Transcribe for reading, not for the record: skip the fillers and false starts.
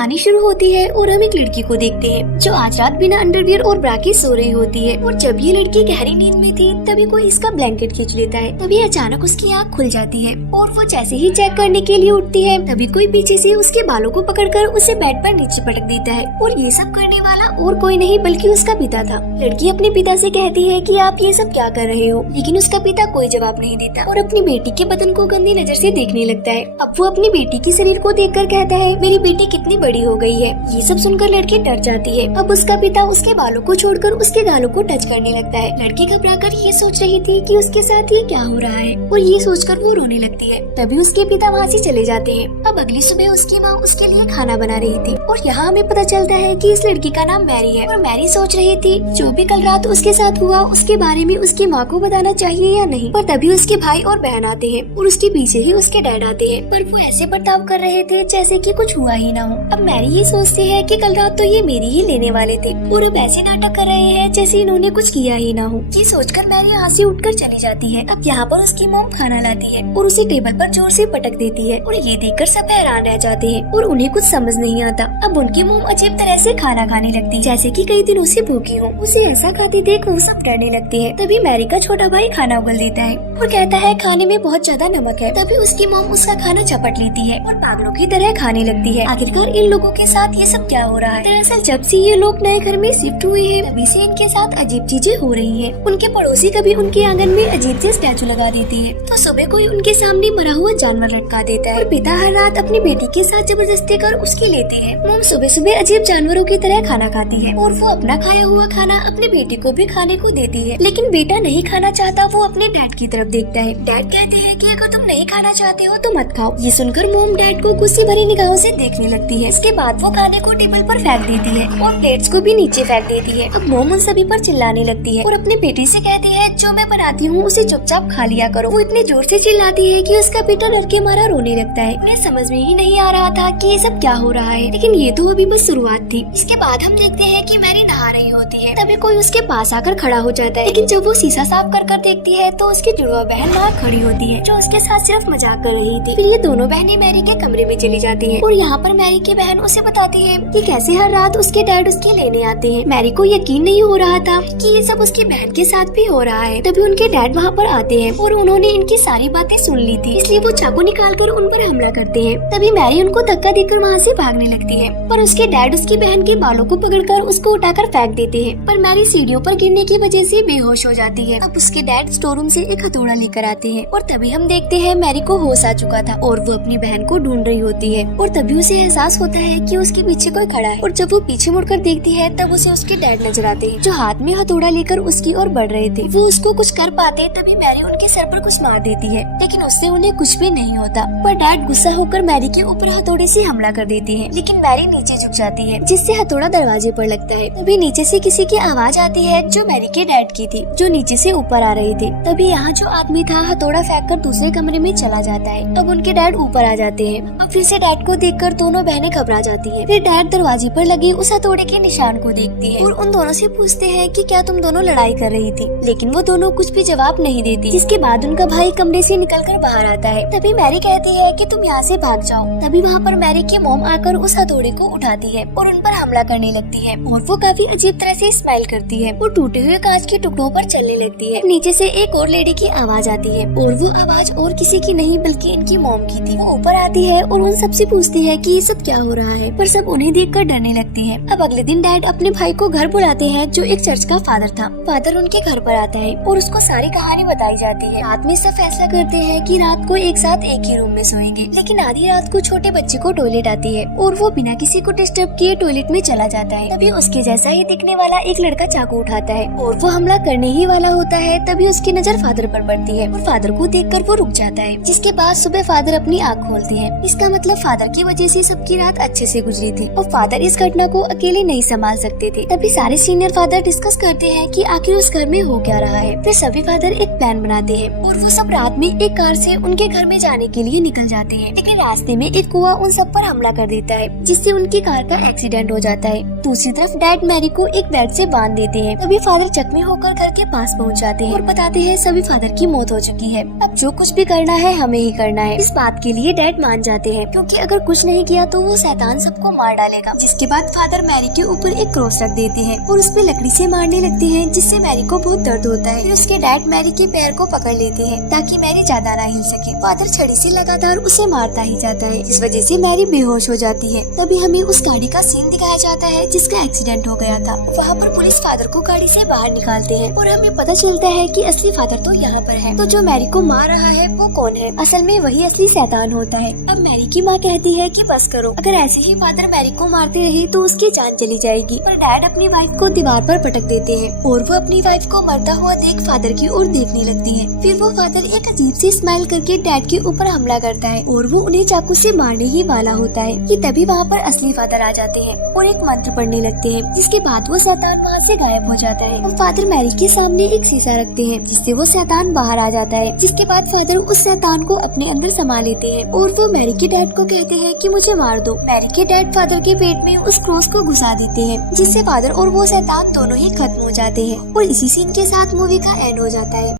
कहानी शुरू होती है और हम एक लड़की को देखते हैं जो आज रात बिना अंडरवियर और ब्रा के सो रही होती है। और जब ये लड़की गहरी नींद में थी तभी कोई इसका ब्लैंकेट खींच लेता है। तभी अचानक उसकी आँख खुल जाती है और वो जैसे ही चेक करने के लिए उठती है तभी कोई पीछे से उसके बालों को पकड़कर उसे बेड पर नीचे पटक देता है। और ये सब करने वाला और कोई नहीं बल्कि उसका पिता था। लड़की अपने पिता से कहती है कि आप ये सब क्या कर रहे हो, लेकिन उसका पिता कोई जवाब नहीं देता और अपनी बेटी के बदन को गंदी नजर से देखने लगता है। अब वो अपनी बेटी के शरीर को देखकर कहता है मेरी बेटी कितनी बड़ी हो गई है। ये सब सुनकर लड़की डर जाती है। अब उसका पिता उसके बालों को छोड़कर उसके गालों को टच करने लगता है। लड़की घबराकर ये सोच रही थी कि उसके साथ ये क्या हो रहा है और ये सोचकर वो रोने लगती है। तभी उसके पिता वहाँ से चले जाते हैं। अब अगली सुबह उसकी माँ उसके लिए खाना बना रही थी और यहाँ हमें पता चलता है कि इस लड़की का नाम मैरी है। और मैरी सोच रही थी जो भी कल रात उसके साथ हुआ उसके बारे में उसकी माँ को बताना चाहिए या नहीं। पर तभी उसके भाई और बहन आते हैं और उसके पीछे ही उसके डैड आते हैं, पर वो ऐसे बर्ताव कर रहे थे जैसे कि कुछ हुआ ही ना हो। अब मैरी ये सोचती है कि कल रात तो ये मेरी ही लेने वाले थे और अब ऐसे नाटक कर रहे हैं जैसे इन्होंने कुछ किया ही ना हो। ये सोचकर मैरी यहाँ से उठकर चली जाती है। अब यहाँ पर उसकी मॉम खाना लाती है और उसी टेबल पर जोर से पटक देती है और ये देखकर सब हैरान रह जाते हैं और उन्हें कुछ समझ नहीं आता। अब उनकी मॉम अजीब तरह से खाना खाने लगती जैसे कि कई दिनों से भूखी हो। उसे ऐसा खाते देख वो सब डरने लगते हैं। तभी मैरी का छोटा भाई खाना उगल देता है और कहता है खाने में बहुत ज्यादा नमक है। तभी उसकी मॉम उसका खाना चपट लेती है और पागलों की तरह खाने लगती है। आखिरकार इन लोगों के साथ ये सब क्या हो रहा है। दरअसल जब से ये लोग नए घर में शिफ्ट हुए हैं तभी से इनके साथ अजीब चीजें हो रही हैं। उनके पड़ोसी कभी उनके आंगन में अजीब से स्टैचू लगा देती है तो सुबह कोई उनके सामने मरा हुआ जानवर लटका देता है और पिता हर रात अपनी बेटी के साथ जबरदस्ती कर उसकी लेते हैं। मॉम सुबह सुबह अजीब जानवरों की तरह खाना खाती है और वो अपना खाया हुआ खाना अपने बेटे को भी खाने को देती है, लेकिन बेटा नहीं खाना चाहता। वो अपने डैड की तरफ देखता है। डैड कहते हैं कि अगर तुम नहीं खाना चाहते हो तो मत खाओ। ये सुनकर मॉम डैड को गुस्से भरी निगाहों से देखने लगती है। इसके बाद वो खाने को टेबल पर फेंक देती है और प्लेट्स को भी नीचे फेंक देती है। अब मॉम उन सभी पर चिल्लाने लगती है और अपने बेटे से कहती है जो मैं बनाती हूँ उसे चुपचाप खा लिया करो। वो इतने जोर से चिल्लाती है कि उसका बेटा डर के मारा रोने लगता है। उन्हें समझ में ही नहीं आ रहा था कि ये सब क्या हो रहा है, लेकिन ये तो अभी बस शुरुआत थी। इसके बाद हम देखते हैं कि मैरी नहा रही होती है। तभी कोई उसके पास आकर खड़ा हो जाता है, लेकिन जब वो शीशा साफ कर देखती है तो उसकी जुड़वा बहन वहाँ खड़ी होती है जो उसके साथ सिर्फ मजाक कर रही थी। फिर ये दोनों बहनें मैरी के कमरे में चली जाती हैं और यहाँ पर मैरी की बहन उसे बताती है कि कैसे हर रात उसके डैड उसके लेने आते हैं। मैरी को यकीन नहीं हो रहा था कि ये सब उसकी बहन के साथ भी हो रहा है। तभी उनके डैड वहाँ पर आते हैं और उन्होंने इनकी सारी बातें सुन ली थी, इसलिए वो चाकू निकालकर उन पर हमला करते हैं। तभी मैरी उनको धक्का देकर वहाँ से भागने लगती है, पर उसके डैड उसकी बहन के बालों को पकड़कर उसको उठाकर फेंक देते हैं। पर मैरी सीढ़ियों पर गिरने की वजह से बेहोश हो जाती है। अब उसके डैड स्टोर रूम से एक हथौड़ा लेकर आते हैं और तभी हम देखते हैं मैरी को होश आ चुका था और वो अपनी बहन को ढूंढ रही होती है। और तभी उसे एहसास होता है कि उसके पीछे कोई खड़ा है और जब वो पीछे मुड़कर देखती है तब उसे उसके डैड नजर आते हैं जो हाथ में हथौड़ा लेकर उसकी ओर बढ़ रहे थे। वो उसको कुछ कर पाते तभी मैरी उनके सर पर कुछ मार देती है, लेकिन उससे उन्हें कुछ भी नहीं होता। पर डैड गुस्सा होकर मैरी के ऊपर हथौड़े से हमला कर देते हैं, लेकिन मैरी नीचे झुक जाती है जिससे हथौड़ा दरवाजे पर लगता है। तभी नीचे से किसी की आवाज आती है जो मैरी के डैड की थी जो नीचे से ऊपर आ रहे थे। तभी यहाँ जो आदमी था हथौड़ा फेंककर दूसरे कमरे में चला जाता है। तब उनके डैड ऊपर आ जाते हैं। अब फिर से डैड को देखकर दोनों बहनें घबरा जाती हैं। फिर डैड दरवाजे पर लगे उस हथौड़े के निशान को देखती है और उन दोनों से पूछते हैं कि क्या तुम दोनों लड़ाई कर रही थी, लेकिन वो दोनों कुछ भी जवाब नहीं देती। जिसके बाद उनका भाई कमरे से निकलकर बाहर आता है। तभी मैरी कहती है कि तुम यहाँ से भाग जाओ। तभी वहाँ पर मैरी की मॉम आकर उस हथौड़े को उठाती है और उन पर हमला करने लगती है और वो काफी अजीब तरह से स्माइल करती है और टूटे हुए कांच के टुकड़ों पर चलने लगती है। नीचे से एक और लेडी की आवाज आती है और वो आवाज और किसी की नहीं बल्कि इनकी मॉम की थी। वो ऊपर आती है और उन सबसे पूछती है कि ये सब क्या हो रहा है, पर सब उन्हें देखकर डरने लगती है। अब अगले दिन डैड अपने भाई को घर बुलाते हैं जो एक चर्च का फादर था। फादर उनके घर पर आता है और उसको सारी कहानी बताई जाती है। रात में सब फैसला करते हैं कि रात को एक साथ एक ही रूम में सोएंगे, लेकिन आधी रात को छोटे बच्चे को टॉयलेट आती है और वो बिना किसी को डिस्टर्ब किए टॉयलेट में चला जाता है। तभी उसके जैसा ही दिखने वाला एक लड़का चाकू उठाता है और वो हमला करने ही वाला होता है। तभी उसकी नजर फादर पर पड़ती है और फादर को देखकर वो रुक जाता है। जिसके बाद सुबह फादर अपनी आँख खोलते हैं। इसका मतलब फादर की वजह से सबकी रात अच्छे से गुजरी थी और फादर इस घटना को अकेले नहीं संभाल सकते थे। तभी सारे सीनियर फादर डिस्कस करते हैं कि आखिर उस घर में हो क्या रहा है। फिर सभी फादर एक प्लान बनाते हैं और वो सब रात में एक कार से उनके घर में जाने के लिए निकल जाते हैं, लेकिन रास्ते में एक कुआं उन सब पर हमला कर देता है जिससे उनकी कार का एक्सीडेंट हो जाता है। दूसरी तरफ डैड मैरी को एक बेल्ट से बांध देते हैं। तभी फादर जख्मी होकर घर के पास पहुंच जाते हैं और बताते हैं सभी फादर की मौत हो चुकी है, अब जो कुछ भी करना है हमें ही करना है। इस बात के लिए डैड मान जाते हैं क्योंकि अगर कुछ नहीं किया तो वो शैतान सबको मार डालेगा। जिसके बाद फादर मैरी के ऊपर एक क्रॉस रख देते हैं और उस पे लकड़ी से मारने लगते हैं, जिससे मैरी को बहुत दर्द होता है। फिर उसके डैड मैरी के पैर को पकड़ लेते हैं ताकि मैरी ज्यादा ना हिल सके। फादर छड़ी से लगातार उसे मारता ही जाता है, जिस वजह से मैरी बेहोश हो जाती है। तभी हमें उस गाड़ी का सीन दिखाया जाता है जिसका एक्सीडेंट हो गया था। वहाँ पर पुलिस फादर को गाड़ी से बाहर निकालते हैं और हमें पता चलता है कि असली फादर तो यहाँ पर है। तो जो मैरी को मार रहा है वो कौन है? असल में वही असली शैतान होता है। अब मैरी की माँ कहती है कि बस करो, अगर ऐसे ही फादर मैरी को मारते रहे तो उसकी जान चली जाएगी। पर डैड अपनी वाइफ को दीवार पर पटक देते हैं और वो अपनी वाइफ को मरता हुआ देख फादर की ओर देखने लगती है। फिर वो फादर एक अजीब सी स्माइल करके डैड के ऊपर हमला करता है और वो उन्हें चाकू से मारने ही वाला होता है कि तभी वहाँ पर असली फादर आ जाते हैं और एक मंत्र पढ़ने लगते हैं, जिसके बाद वो शैतान वहाँ से गायब हो जाता है। और फादर मैरी के सामने एक शीशा रखते हैं जिससे वो शैतान बाहर आ जाता है। जिसके बाद फादर उस शैतान को अपने अंदर समा लेते हैं और वो मैरी के डैड को कहते हैं कि मुझे मार दो। मैरी के डैड फादर के पेट में उस क्रॉस को घुसा देते हैं, जिससे फादर और वो शैतान दोनों ही खत्म हो जाते हैं और इसी सीन के साथ मूवी का एंड हो जाता है।